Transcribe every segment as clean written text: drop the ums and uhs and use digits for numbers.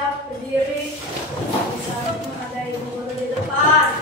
siap berdiri. Bisa ada ibu guru di depan.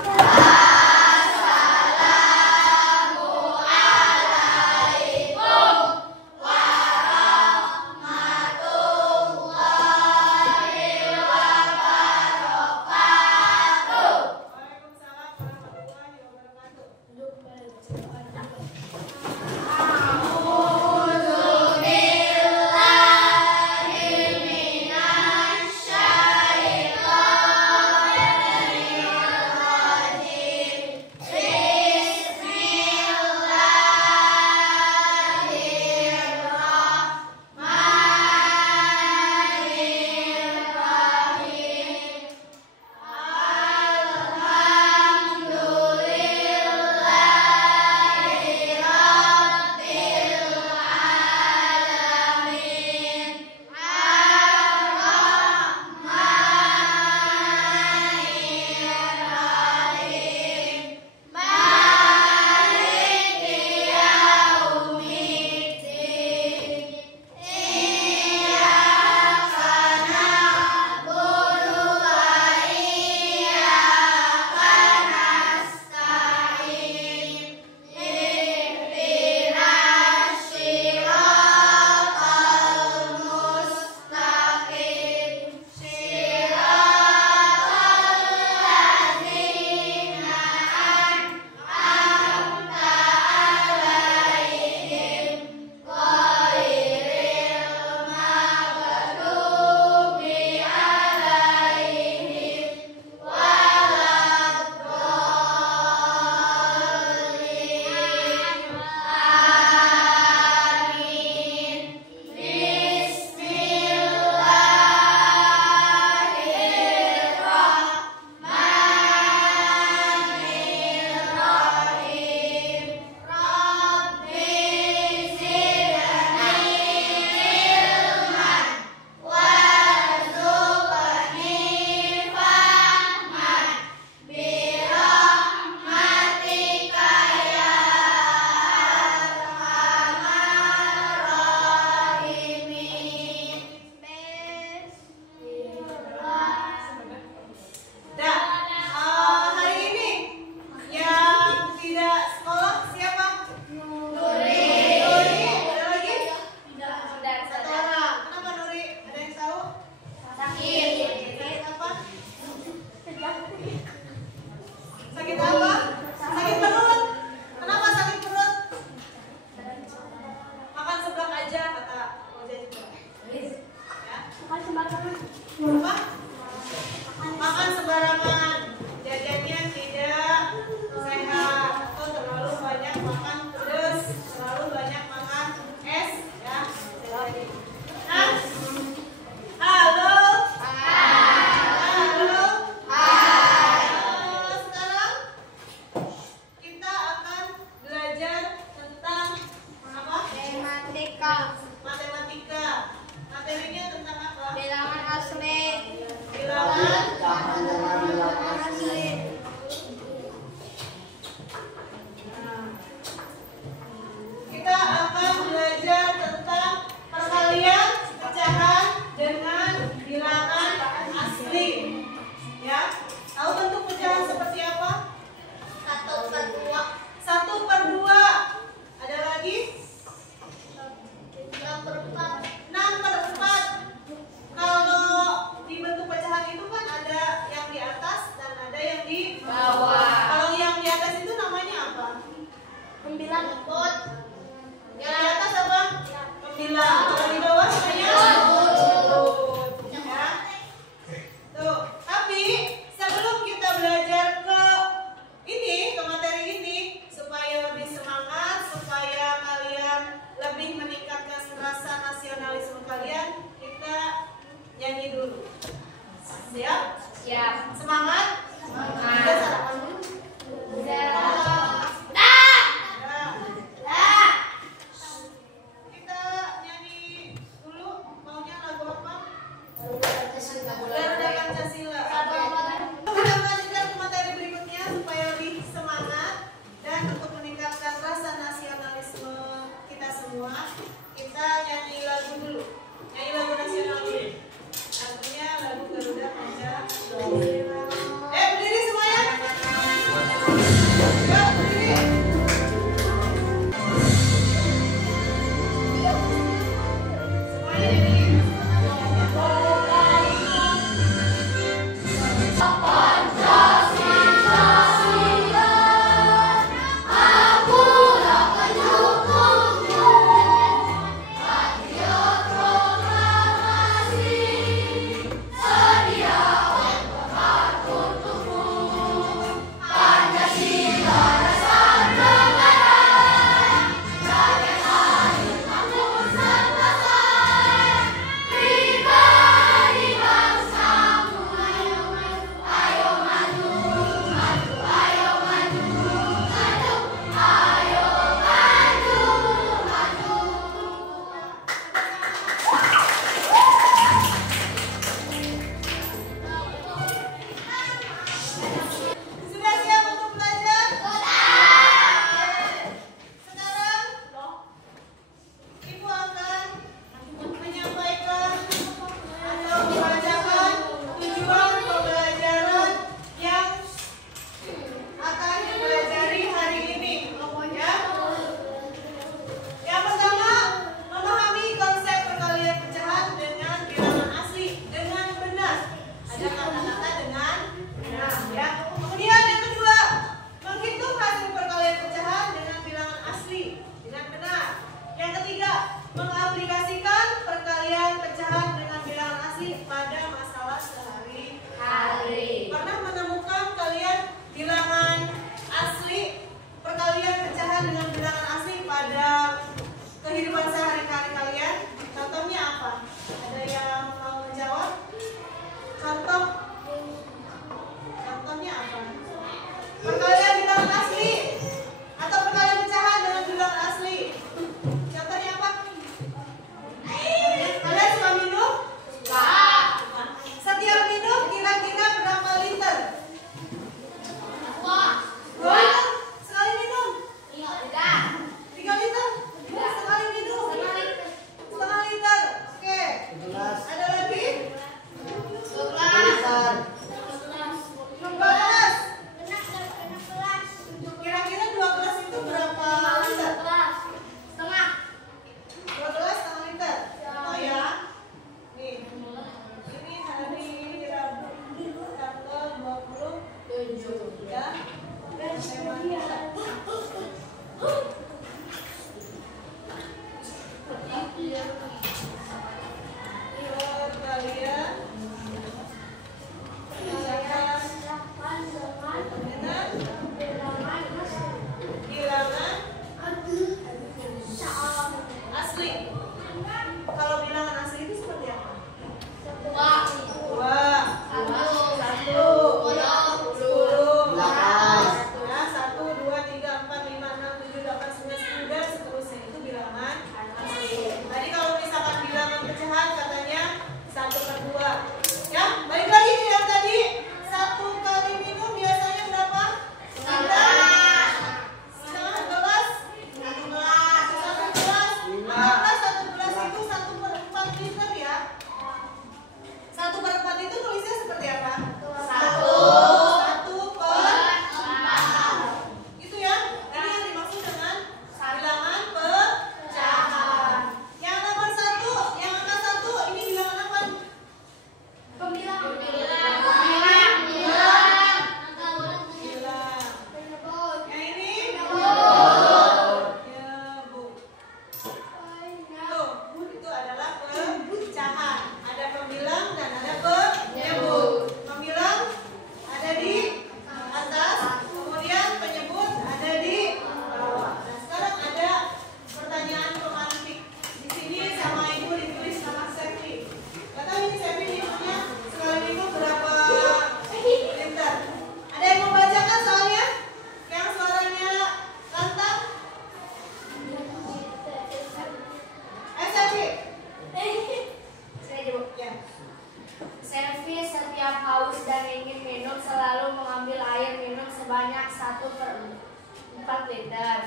liter.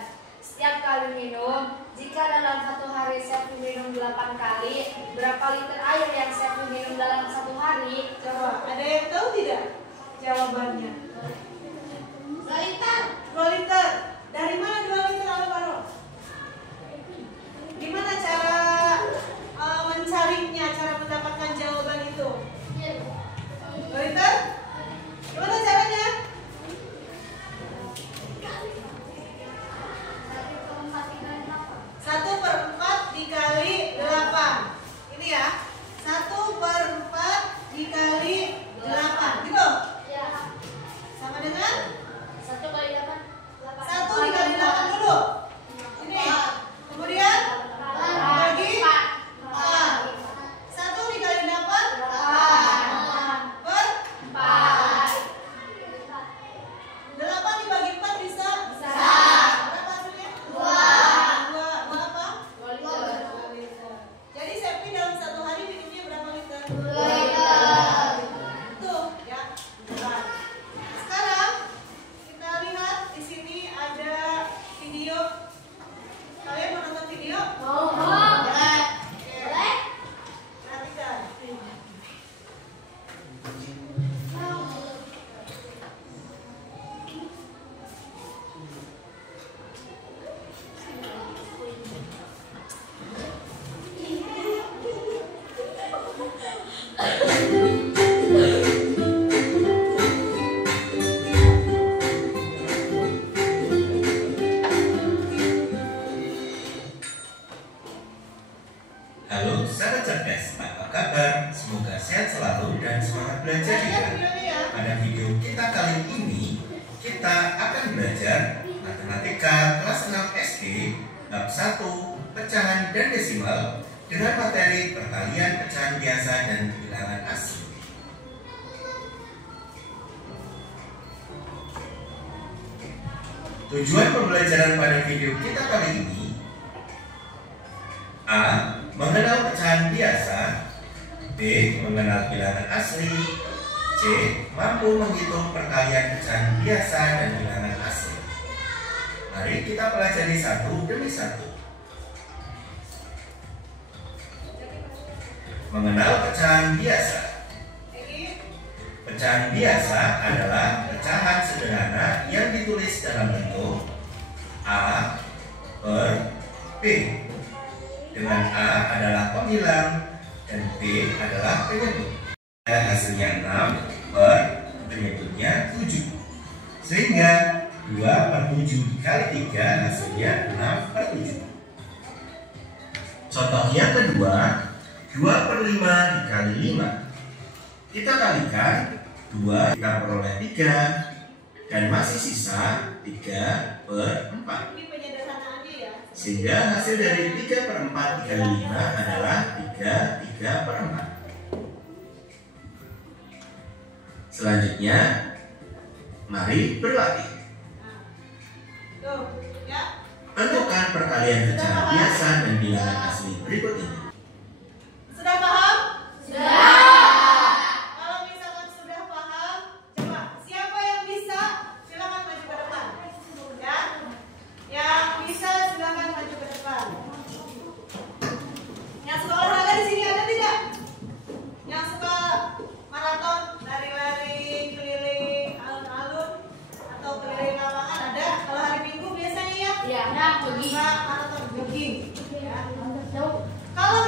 Setiap kali minum, jika dalam satu hari Sevi minum 8 kali, berapa liter air yang Sevi minum dalam satu hari? Coba, ada yang tahu tidak jawabannya? 2 liter. 2 liter. Dari mana 2 liter, Alvaro? Gimana cara mencarinya, cara mendapatkan jawaban itu? 2 liter? Gimana caranya? 1/4 dikali 8. Ini ya, 1/4 dikali 8. Gitu? Ya. Sama dengan 1 kali 8. 1 dikali 8 dulu. Ini. Kemudian bagi 4. 1 dikali 8 per 8 dibagi 4 bisa? Berapa hasilnya? 2 apa? 2 liter. 2 liter. Jadi Sevi dalam satu hari minumnya berapa liter? 2 liter. Tuh ya. Nah, sekarang kita lihat di sini ada video. Kalian mau nonton video? Mau. Boleh. Boleh? Perhatikan. Halo sahabat cerdas, apa kabar? Semoga sehat selalu dan semangat belajar juga. Pada video kita kali ini, kita akan belajar matematika kelas 6 SD, bab 1, pecahan dan desimal dengan materi perkalian pecahan biasa dan bilangan asli. Tujuan pembelajaran pada video kita kali ini: A. Mengenal pecahan biasa. B. Mengenal bilangan asli. C. Mampu menghitung perkalian pecahan biasa dan bilangan asli. Mari kita pelajari satu demi satu. Mengenal pecahan biasa. Pecahan biasa adalah pecahan sederhana yang ditulis dalam bentuk A per B, dengan A adalah penghilang dan B adalah penyebut. Hasilnya 6 per penyebutnya 7, sehingga 2/7 dikali 3 hasilnya 6/7. Contoh yang kedua, 2/5 dikali 5. Kita kalikan 2, kita peroleh 3, dan masih sisa 3/4. Ini penyederhanaannya ya. Sehingga hasil dari 3/4 dikali 5 adalah 3/4. Selanjutnya, mari berlatih. Tuh, ya. Tentukan perkalian pecahan biasa dan bilangan asli berikut ini. Sudah paham? Sudah. Kalau misalkan sudah paham, coba siapa yang bisa silakan maju ke depan. Ya. Yang bisa silakan maju ke depan. Yang suka olahraga di sini ada tidak? Yang suka maraton, lari-lari keliling alun-alun atau keliling lapangan ada? Kalau hari Minggu biasanya ya? Ya, nah, pergi. Maraton jogging. Ya. Kalau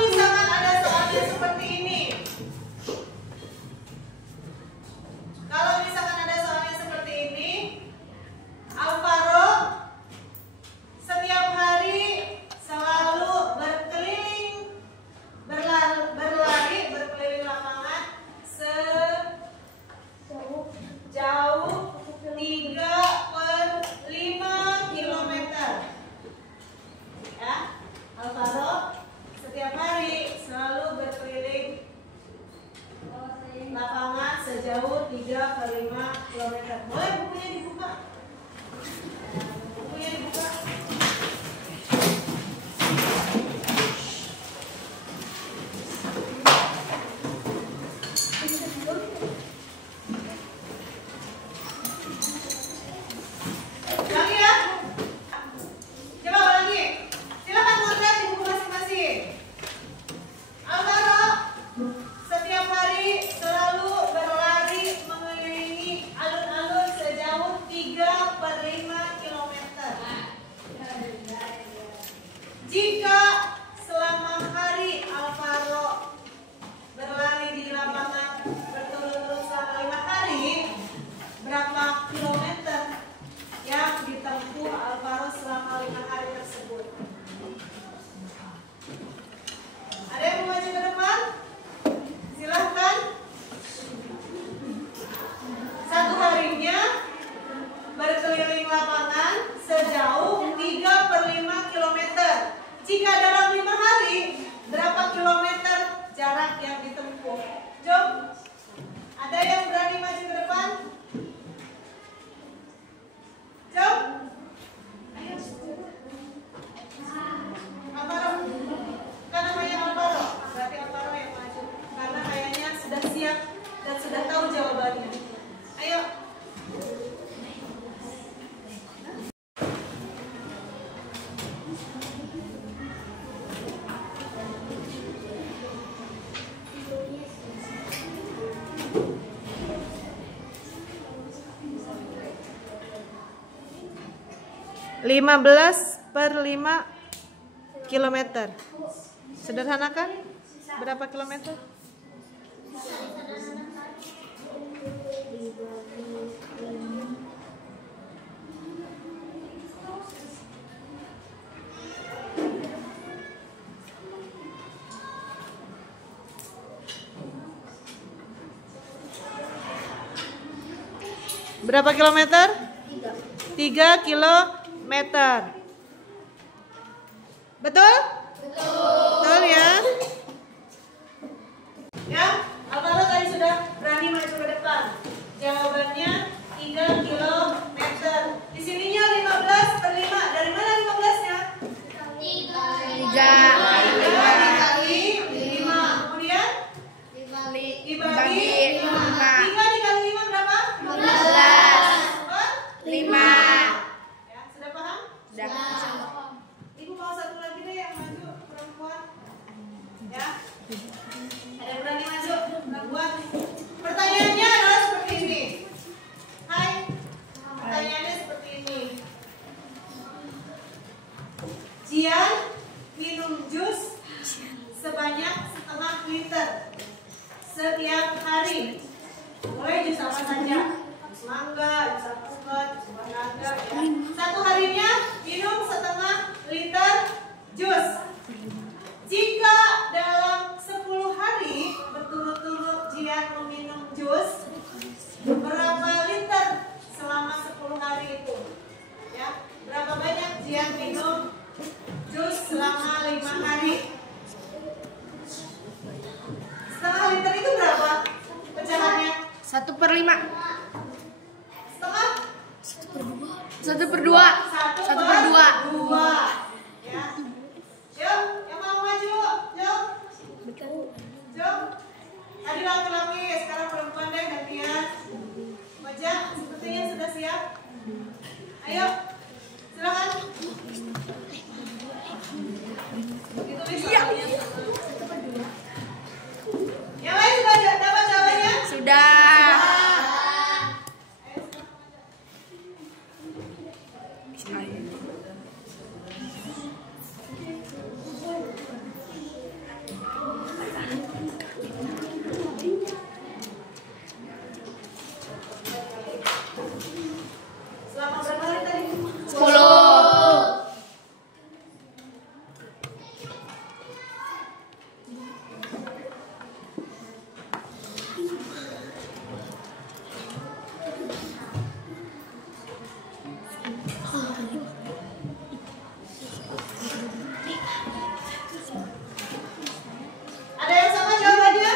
15/5 kilometer. Sederhanakan? Berapa kilometer? Berapa kilometer? 3 kilometer. Betul? Betul ya? Ya, Alvaro tadi sudah berani maju ke depan. Jawabannya 3 kilometer. Di sininya 15/5. Dari mana 15-nya? 3 dikali 5. Kemudian dibagi 5. 3 dikali 5 berapa? 5. Ya, sudah paham? Sudah. Ibu mau satu lagi deh yang maju, perempuan. Ya. Ada yang berani maju, perempuan. Pertanyaannya adalah seperti ini. Hai. Pertanyaannya seperti ini. Jian minum jus sebanyak setengah liter setiap hari. Boleh jus apa saja. Jus mangga, jus alpukat, jus buah naga. Ya. Satu harinya minum setengah liter jus. Jika dalam 10 hari berturut-turut Jian meminum jus, berapa liter selama 10 hari itu? Ya, berapa banyak Jian minum jus selama 5 hari? Setengah liter itu berapa pecahannya? 1/5. Setengah? 1/2. 1/2. Ya. Yuk, yang mau maju, yuk. Yuk. Tadi laki-laki, sekarang perempuan deh gantian. Wajah, sepertinya sudah siap. Ayo, silakan. Ditulis soalnya. Yang lain sudah dapat jawabannya? Sudah. Selama berapa hari tadi? 10. Ada yang sama jawabannya?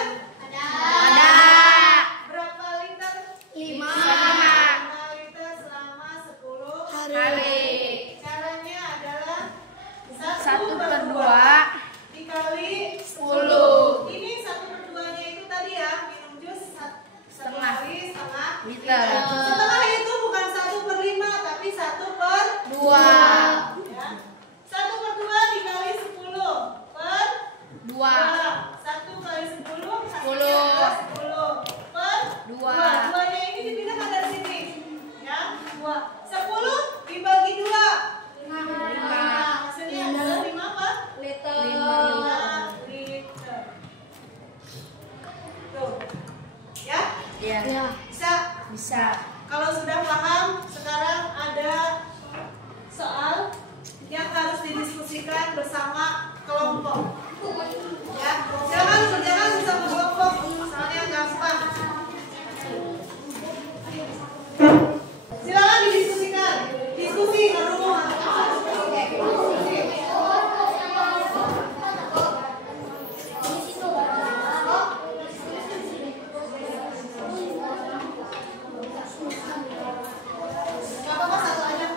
Ada. Berapa liter? 5 5 liter selama 10 hari. Caranya adalah 1/2 dikali 10. Ini 1/2-nya itu tadi ya, minum jus setengah Liter. Setengah itu bukan 1/5 tapi 1/2. 2. Ya. 1/2 dikali 10 per 2. 1 kali 10 10 per 2. 2-nya ini dipindahkan dari sini. Ya, 2. 10 dibagi 2. 5. Hasilnya adalah 5 apa? Liter. 5 liter. Tuh. Ya? Ya. Bisa? Bisa. Kalau sudah paham, sekarang ada soal yang harus didiskusikan bersama kelompok. Ya, jangan bersama kelompok, soalnya gampang. Silakan didiskusikan. Diskusi rumah. Diskusi. Gak apa-apa, satu aja.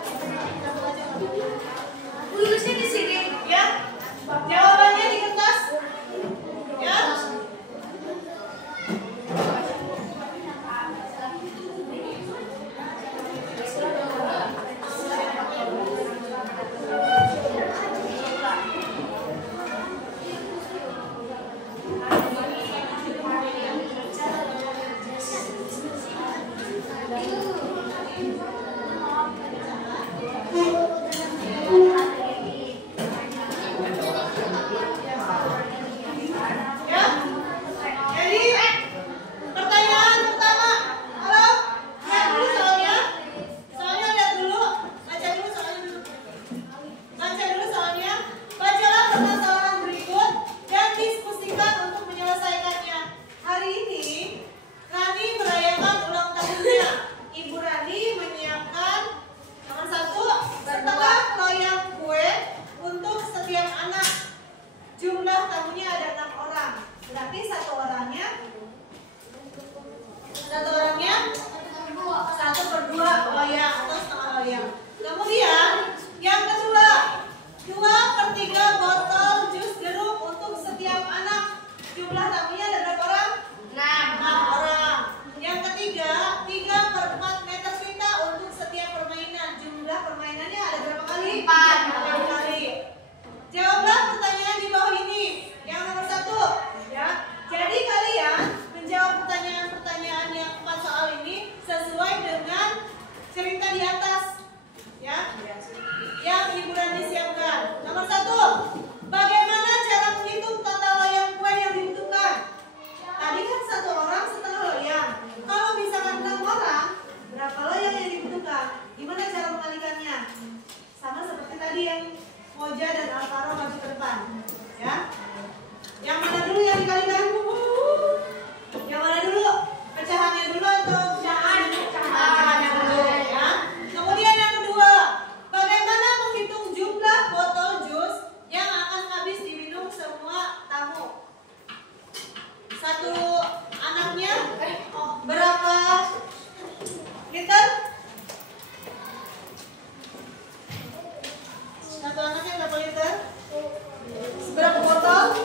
Tulisnya di sini. Ya, jawabannya di kertas. Berarti satu orangnya 1/2 loyang atau setengah loyang. Kemudian yang kedua, 2/3 botol jus jeruk untuk setiap anak. Jumlah tamunya ada berapa orang? 6 orang. Yang ketiga, 3/4 meter pita untuk setiap permainan. Jumlah permainannya ada berapa kali? 4 kali. Jawablah pertanyaan di bawah ini. Yang nomor 1, ya. Jadi kalian menjawab pertanyaan-pertanyaan yang 4 soal ini sesuai dengan cerita di atas, ya. Yang Ibu Rani siapkan. Nomor 1, bagaimana cara menghitung total loyang kue yang dibutuhkan? Tadi kan 1 orang setengah loyang. Kalau misalkan 6 orang, berapa loyang yang dibutuhkan? Gimana cara mengalikannya? Sama seperti tadi yang Moja dan Alvaro maju ke depan, ya. Yang mana dulu yang dikalikan? Yang mana dulu? Pecahannya dulu atau pecahannya dulu, ya. Kemudian yang kedua, bagaimana menghitung jumlah botol jus yang akan habis diminum semua tamu? Satu anaknya berapa liter? Satu anaknya berapa liter? Berapa botol?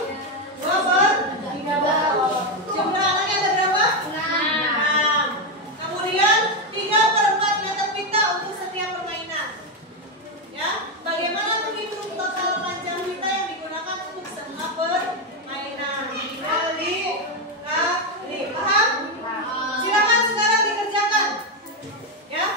2/3 botol. Jumlah anaknya ada berapa? 6. Kemudian 3/4 meter pita untuk setiap permainan. Ya, bagaimana menghitung total panjang pita yang digunakan untuk semua permainan? Dikali. Paham? Silakan sekarang dikerjakan. Ya.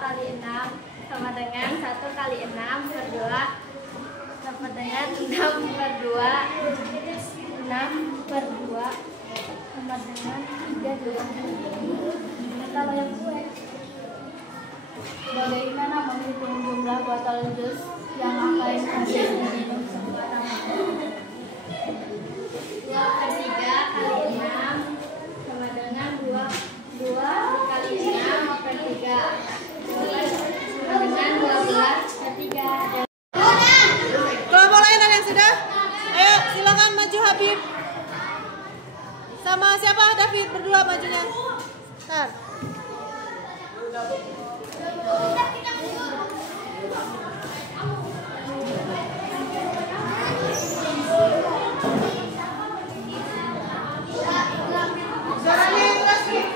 kali 6 sama dengan 1 kali 6 per 2 sama dengan 6 per 2 6 per 2 sama dengan 32. menghitung jumlah botol jus yang akan diminum sekarang. 2/3 kali 6 sama dengan 2 dikali 6/3 sama dengan 12/3. Kelompok lain ada yang sudah? Ayo silakan maju Habib. Sama siapa? David berdua majunya. Ntar. Suaranya yang keras nih.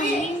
lagi.